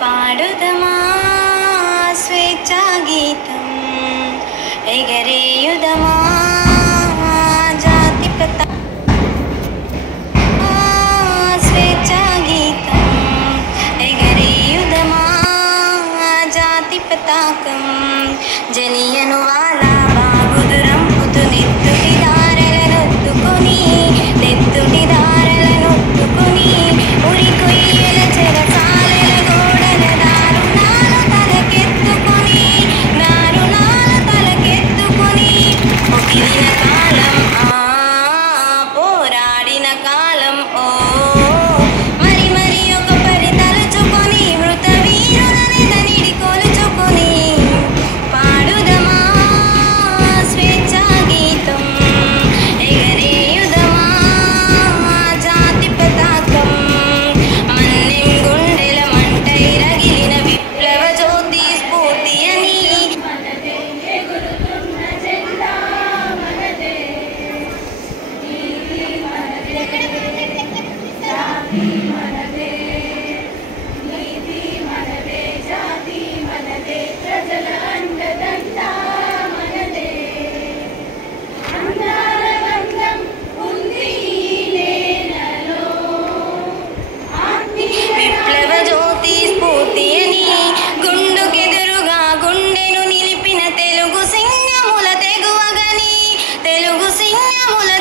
పాడుదమా స్వేచ్ఛా గీతం ఎగరేయుదమా జాతి పత స్వేచ్ఛా గీతం ఎగరేయుదమా జాతి పతాకం జనియను వాలా బాగుదు రంపుతు నెత్తుటి దారలనొత్తుకొని నెత్తుటి దారలనొత్తుకొని ఉరి కొయ్యల చెరసాలల గోడల దారుణాలు తలకెత్తుకొని ఒకిరిన కాలం పోరాడిన కాలం ఓ మరి మరి ఒక పరి తలుచుకొని మృత వీరులనిదనిడి కొలుచుకొని పాడుదమా స్వేచ్ఛా గీతం ఎగరేయుదమా జాతి పతాకం మన్నెం గుండెల మంటై రగిలిన విప్లవ జ్యోతి స్ఫూర్తి అని విప్లవ జ్యోతి స్ఫూర్తి అని గుండుకెదురుగా గుండెను నిలిపిన తెలుగు సింహముల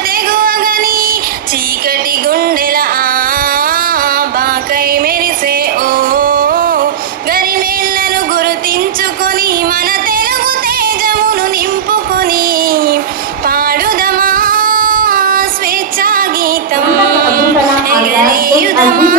తెగువగని చీకటి గుండెల బాకై మెరిసే ఓ గరిమేళ్లను గుర్తించుకొని మన తెలుగు తేజమును నింపుకొని పాడుదమా స్వేచ్ఛా గీతం ఎగరేయుదమా